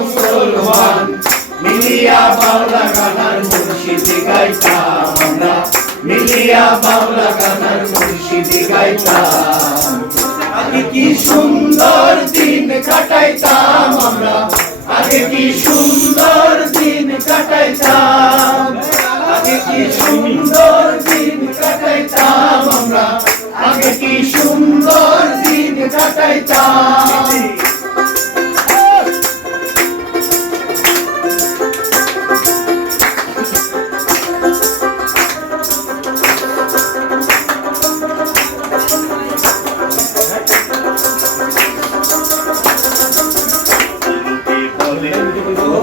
মুসলমান মিলিয়া বাউলা কানার মুর্শিদি গাইতাম আমরা। মিলিয়া বাউলা কানার মুর্শিদি গাইতাম। আমি কি সুন্দর দিন কাটাইতাম।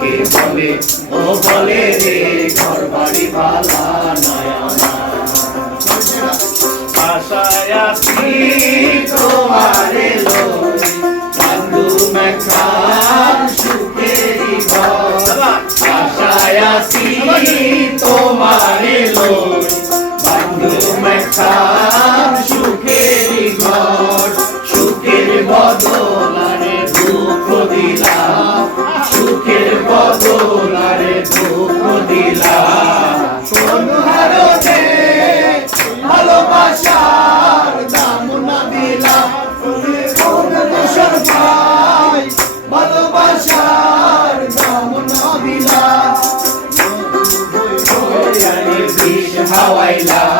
লোকে বলে, ও বলে রে ঘর বাড়ি ভালা নয়া আশায় আছি তোমারে তোমারে লই, বন্ধু মেখার wailar.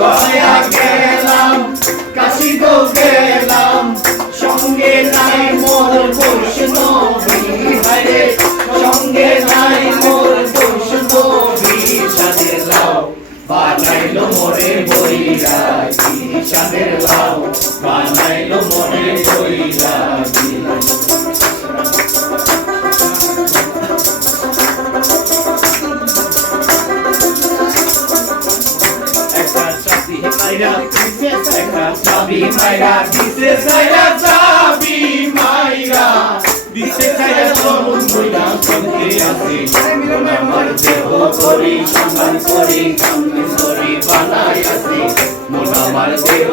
গয়া গেলাম কাশি গো গেলাম সঙ্গে নাই মোর চাবি মাইরা, দিছে সাইরা চাবি মাইরা। দিছে সাইরা চলুন মইরা বানাই আছে। মন আমার দেহ